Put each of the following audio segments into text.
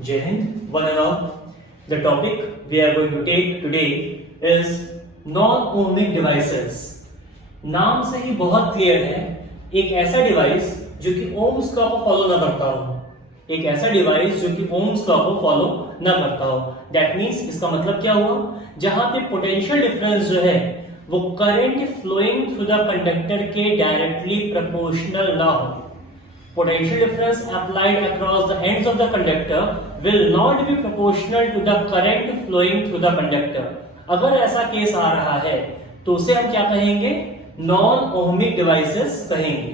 Jai Hind, one and all. The topic we are going to take today is non-ohmic devices. नाम से ही बहुत clear है, एक ऐसा डिवाइस जो कि ओम्स लॉ को फॉलो ना करता हो, एक ऐसा डिवाइस जो कि ओम्स लॉ को फॉलो ना करता हो। दैट मीन्स इसका मतलब क्या हुआ, जहां पे पोटेंशियल डिफरेंस जो है वो current flowing through the conductor के डायरेक्टली प्रोपोर्शनल ना हो। Potential difference applied across the ends of the conductor will not be proportional to the current flowing through the conductor. अगर ऐसा केस आ रहा है तो उसे हम क्या कहेंगे, नॉन ओहमिक डिवाइसेस कहेंगे।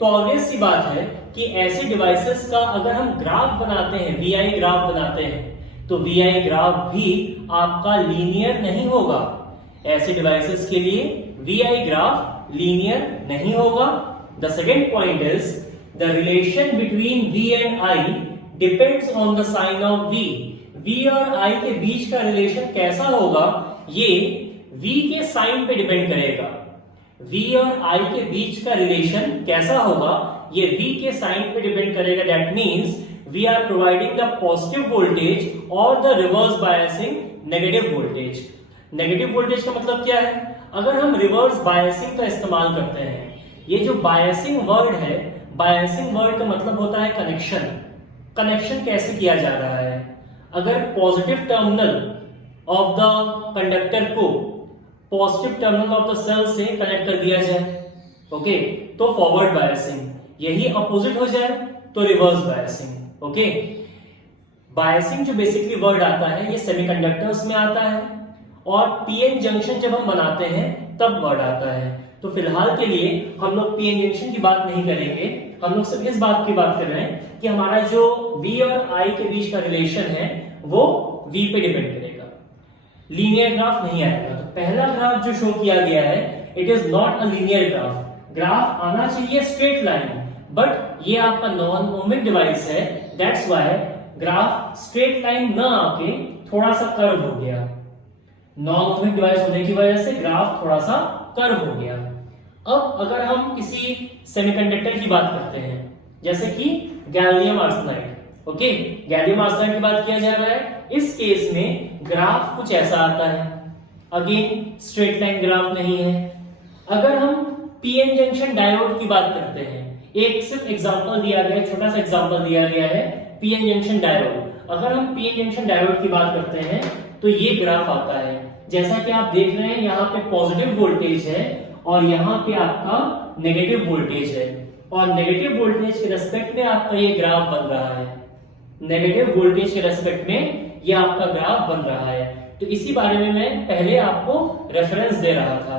तो ऑब्वियस सी बात है कि ऐसे डिवाइसेस का अगर हम ग्राफ बनाते हैं, वीआई ग्राफ बनाते हैं, तो वीआई ग्राफ भी आपका लीनियर नहीं होगा। ऐसे डिवाइसेस के लिए वीआई ग्राफ लीनियर नहीं होगा। The second point is the relation between V and I depends on the sign of V. V और I के बीच का रिलेशन कैसा होगा, ये V के साइन पे डिपेंड करेगा। V और I के बीच का रिलेशन कैसा होगा, ये V के साइन पे डिपेंड करेगा। That means we are providing the positive voltage or the reverse biasing negative voltage. Negative voltage का मतलब क्या है, अगर हम रिवर्स बायसिंग का इस्तेमाल करते हैं, ये जो बायसिंग वर्ड है, बायसिंग वर्ड का मतलब होता है कनेक्शन। कनेक्शन कैसे किया जा रहा है, अगर positive terminal of the conductor को positive terminal of the cell से कनेक्ट कर दिया जाए, ओके, तो फॉरवर्ड बायसिंग। यही अपोजिट हो जाए तो रिवर्स बायसिंग। ओके, बायसिंग जो बेसिकली वर्ड आता है ये सेमीकंडक्टर्स में आता है, और पीएन जंक्शन जब हम बनाते हैं तब वर्ड आता है। तो फिलहाल के लिए हम लोग पीएन जंक्शन की बात नहीं करेंगे, हम लोग सिर्फ इस बात की बात कर रहे हैं कि हमारा जो V और I के बीच का रिलेशन है वो V पे डिपेंड करेगा, लीनियर ग्राफ नहीं आएगा। तो पहला ग्राफ जो शो किया गया है, it is not a linear graph. Graph आना चाहिए स्ट्रेट लाइन, बट ये आपका नॉन ओमिक डिवाइस है, that's why graph straight line न आके थोड़ा सा कर्व हो गया। नॉन ओमिक डिवाइस होने की वजह से ग्राफ थोड़ा सा कर्व हो गया। अब अगर हम किसी सेमीकंडक्टर की बात करते हैं, जैसे कि gallium arsenide, okay, gallium arsenide की बात किया जा रहा है, इस केस में ग्राफ कुछ ऐसा आता है। अगेन स्ट्रेट लाइन ग्राफ नहीं है। अगर हम पीएन जंक्शन डायोड की बात करते हैं, एक सिर्फ एग्जांपल दिया गया है, छोटा सा एग्जांपल दिया गया है, पीएन जंक्शन डायोड। अगर हम पीएन जंक्शन डायोड की बात करते हैं तो ये ग्राफ आता है, जैसा कि आप देख रहे हैं, यहाँ पे पॉजिटिव वोल्टेज है और यहाँ पे आपका नेगेटिव वोल्टेज है, और नेगेटिव वोल्टेज के रेस्पेक्ट में आपका ये ग्राफ बन रहा है। नेगेटिव वोल्टेज के रेस्पेक्ट में ये आपका ग्राफ बन रहा है। तो इसी बारे में मैं पहले आपको रेफरेंस दे रहा था,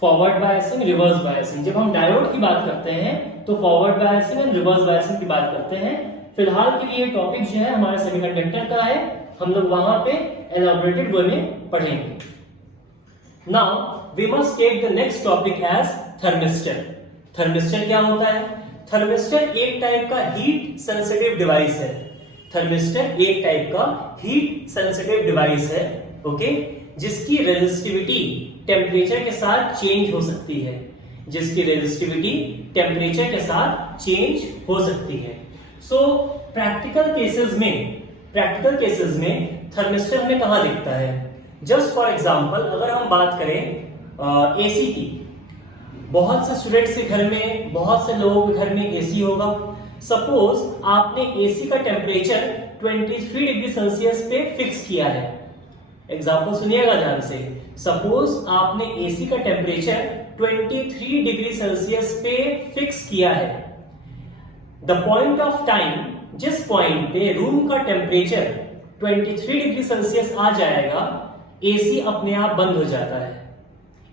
फॉरवर्ड बायसिंग, रिवर्स बायसिंग। जब हम डायोड की बात करते हैं तो forward biasing and reverse biasing की बात करते हैं। फिलहाल के लिए टॉपिक जो है हमारा सेमीकंडक्टर का है, हम लोग वहां पे एलैबोरेटेड वे में पढ़ेंगे। Now we must take the next topic as thermistor. Thermistor क्या होता है? थर्मिस्टर एक टाइप का हीट सेंसिटिव डिवाइस है। थर्मिस्टर एक टाइप का हीट सेंसिटिव डिवाइस है, ओके, जिसकी रेजिस्टिविटी टेम्परेचर के साथ चेंज हो सकती है, जिसकी रेजिस्टिविटी टेम्परेचर के साथ चेंज हो सकती है। सो प्रैक्टिकल केसेस में थर्मिस्टर हमें कहां दिखता है? जस्ट फॉर एग्जाम्पल, अगर हम बात करें एसी की, बहुत से स्टूडेंट्स के घर में, बहुत से लोगों के घर में एसी होगा। सपोज आपने एसी का टेम्परेचर 23 डिग्री सेल्सियस पे फिक्स किया है। एग्जाम्पल सुनिएगा ध्यान से। सपोज आपने एसी का टेम्परेचर 23 डिग्री सेल्सियस पे फिक्स किया है। द पॉइंट ऑफ टाइम, जिस पॉइंट पे रूम का टेम्परेचर 23 डिग्री सेल्सियस आ जाएगा, एसी अपने आप बंद हो जाता है।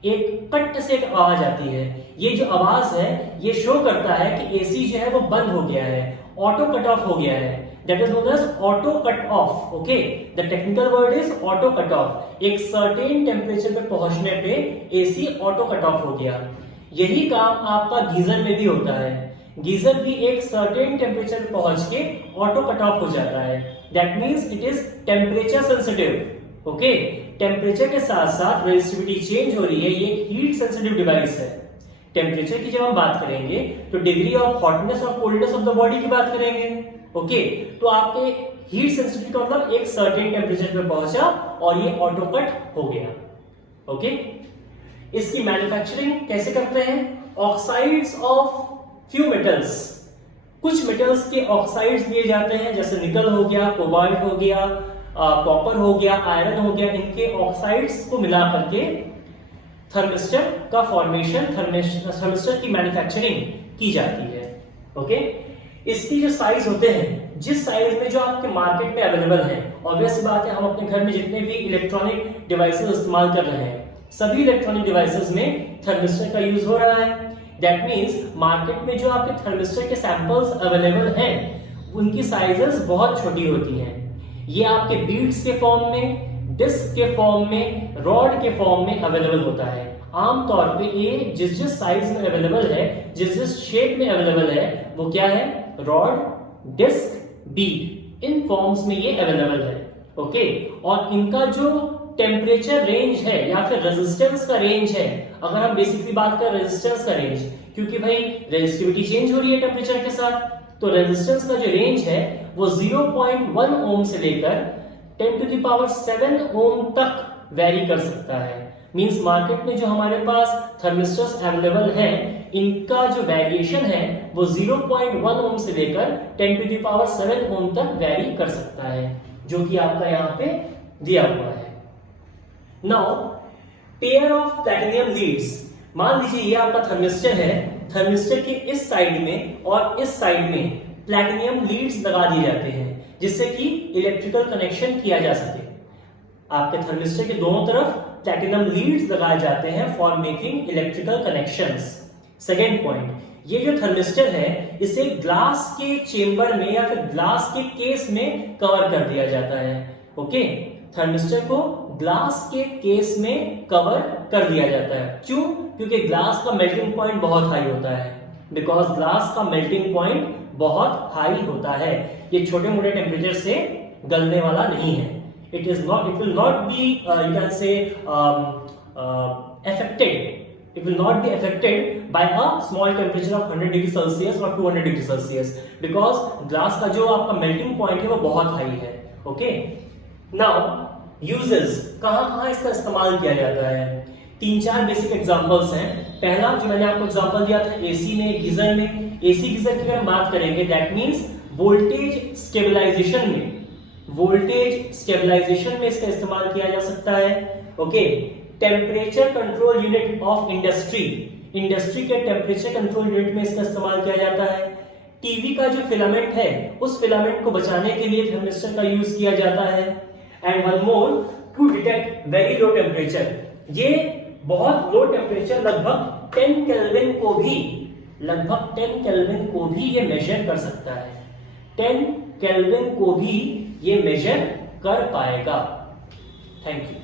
एक कट से एक आवाज आती है। ये जो आवाज है ये शो करता है कि एसी जो है वो बंद हो गया है, ऑटो कट ऑफ हो गया है। That is known as auto cut off. Okay, the technical word is auto cut off. एक सर्टेन टेम्परेचर पे पहुंचने पे एसी ऑटो कट ऑफ हो गया। यही काम आपका गीजर में भी होता है। गीजर भी एक सर्टेन टेम्परेचर पे पहुंच के ऑटो कट ऑफ हो जाता है। That means it is temperature sensitive. Okay, temperature के साथ साथ रेजिस्टिविटी चेंज हो रही है। ये हीट सेंसिटिव डिवाइस है। टेम्परेचर की जब हम बात करेंगे तो डिग्री ऑफ हॉटनेस और कोल्डनेस ऑफ द बॉडी की बात करेंगे। ओके, तो आपके हीट सेंसिटिविटी का मतलब एक सर्टेन टेम्परेचर पे पहुंचा और ये ऑटो कट हो गया। ओके, इसकी मैन्युफैक्चरिंग कैसे करते हैं? ऑक्साइड्स ऑफ फ्यू मेटल्स, कुछ मेटल्स के ऑक्साइड्स लिए जाते हैं, जैसे निकल हो गया, कोबाल्ट हो गया, कॉपर हो गया, आयरन हो गया, इनके ऑक्साइड्स को मिला करके थर्मिस्टर का फॉर्मेशन, थर्मिस्टर की मैन्युफैक्चरिंग की जाती है। ओके, इसकी जो साइज होते हैं, जिस साइज में जो आपके मार्केट में अवेलेबल है, ऑब्वियस बात है हम अपने घर में जितने भी इलेक्ट्रॉनिक डिवाइसेस इस्तेमाल कर रहे हैं, सभी इलेक्ट्रॉनिक डिवाइसेस में थर्मिस्टर का यूज हो रहा है। दैट मींस मार्केट में जो आपके थर्मिस्टर के सैंपल्स अवेलेबल हैं, उनकी साइजेस बहुत छोटी होती हैं। ये आपके बीड्स के फॉर्म में, डिस्क के फॉर्म में, रॉड के फॉर्म में अवेलेबल होता है। आमतौर पे ये जिस साइज में अवेलेबल है, जिस शेप में अवेलेबल है, वो क्या है? रॉड, डिस्क, बीड, इन फॉर्म्स में ये अवेलेबल है। ओके, और इनका जो टेम्परेचर रेंज है या फिर रेजिस्टेंस का रेंज है, अगर हम बेसिकली बात करें रेजिस्टेंस का रेंज, क्योंकि भाई रेजिस्टिविटी चेंज हो रही है टेम्परेचर के साथ, तो रेजिस्टेंस का जो रेंज है वो 0.1 ओम से लेकर 10⁷ ओम तक वेरी कर सकता है। मींस मार्केट में जो हमारे पास थर्मिस्टर्स अवेलेबल हैं, इनका जो वेरिएशन है वो 0.1 ओम से लेकर 10⁷ ओम तक वेरी कर सकता है, जो कि आपका यहाँ पे दिया हुआ है। Now pair of platinum leads, मान लीजिए ये आपका थर्मिस्टर है, थर्मिस्टर के इस साइड में और इस साइड में प्लैटिनम लीड्स लगा दिए जाते हैं, जिससे कि इलेक्ट्रिकल कनेक्शन किया जा सके। आपके थर्मिस्टर के दोनों तरफ प्लैटिनम लीड्स लगाए जाते हैं for making electrical connections. Second point, ये जो थर्मिस्टर है, इसे ग्लास के चेंबर में या फिर ग्लास के केस में कवर कर दिया जाता है। ओके, थर्मिस्टर को ग्लास के केस में कवर कर दिया जाता है। क्यों? क्योंकि ग्लास का मेल्टिंग पॉइंट बहुत हाई होता है। बिकॉज ग्लास का मेल्टिंग पॉइंट बहुत हाई होता है, ये छोटे मोटे टेम्परेचर से गलने वाला नहीं है। It will not be you can say affected, it will not be affected by a small temperature of 100 degree Celsius और 200 डिग्री सेल्सियस, बिकॉज ग्लास का जो आपका मेल्टिंग पॉइंट है वो बहुत हाई है। ओके, नाउ यूजेस, कहां इसका इस्तेमाल किया जाता है? 3-4 बेसिक एग्जांपल्स हैं। पहला जो मैंने आपको एग्जांपल दिया था एसी में, गीजर में। एसी गीजर की अगर हम बात करेंगे, दैट मींस वोल्टेज स्टेबलाइजेशन में, वोल्टेज स्टेबलाइजेशन में इसका इस्तेमाल किया जा सकता है। Okay, temperature control unit of industry, industry के टेम्परेचर कंट्रोल यूनिट में इसका इस्तेमाल किया जाता है। टीवी का जो फिलामेंट है, उस फिलामेंट को बचाने के लिए थर्मिस्टर का यूज किया जाता है। And one more, to detect very low temperature, ये बहुत लो टेम्परेचर लगभग 10 केल्विन को भी ये मेजर कर सकता है। 10 केल्विन को भी ये मेजर कर पाएगा। Thank you.